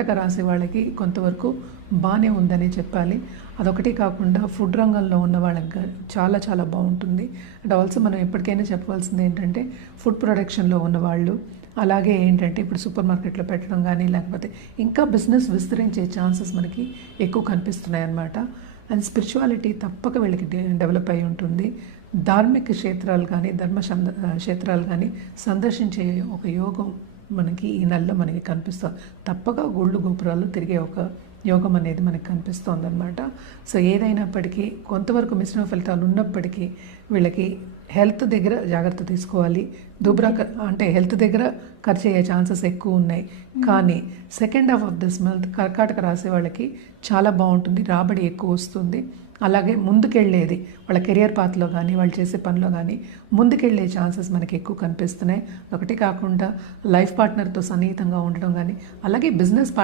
కర్కాటక రాశి వాళ్ళకి కొంతవరకు బాగానే ఉందని చెప్పాలి. అదొకటి కాకుండా ఫుడ్ రంగంలో ఉన్న వాళ్ళకి చాలా చాలా బాగుంటుంది. అండ్ ఆల్సో మనం ఎప్పటికైనా చెప్పవలసింది ఏంటంటే ఫుడ్ ప్రొడక్షన్లో ఉన్నవాళ్ళు, అలాగే ఏంటంటే ఇప్పుడు సూపర్ మార్కెట్లో పెట్టడం కానీ లేకపోతే ఇంకా బిజినెస్ విస్తరించే ఛాన్సెస్ మనకి ఎక్కువ కనిపిస్తున్నాయి అన్నమాట. అండ్ స్పిరిచువాలిటీ తప్పక వీళ్ళకి డెవలప్ అయి ఉంటుంది. ధార్మిక క్షేత్రాలు కానీ క్షేత్రాలు కానీ సందర్శించే ఒక యోగం మనకి ఈ నెలలో మనకి కనిపిస్తుంది. తప్పక గుళ్ళు గోపురాలు తిరిగే ఒక యోగం అనేది మనకి కనిపిస్తుంది అనమాట. సో ఏదైనప్పటికీ కొంతవరకు మిశ్రమ ఫలితాలు ఉన్నప్పటికీ వీళ్ళకి హెల్త్ దగ్గర జాగ్రత్త తీసుకోవాలి. అంటే హెల్త్ దగ్గర ఖర్చు అయ్యే ఛాన్సెస్ ఎక్కువ ఉన్నాయి. కానీ second half of this month కర్కాటక రాసే వాళ్ళకి చాలా బాగుంటుంది, రాబడి ఎక్కువ వస్తుంది. అలాగే ముందుకెళ్ళేది వాళ్ళ కెరియర్ పాత్లో కానీ వాళ్ళు చేసే పనిలో కానీ ముందుకెళ్ళే ఛాన్సెస్ మనకి ఎక్కువ కనిపిస్తున్నాయి. ఒకటి కాకుండా లైఫ్ పార్ట్నర్తో సన్నిహితంగా ఉండడం కానీ అలాగే బిజినెస్ పార్ట్నర్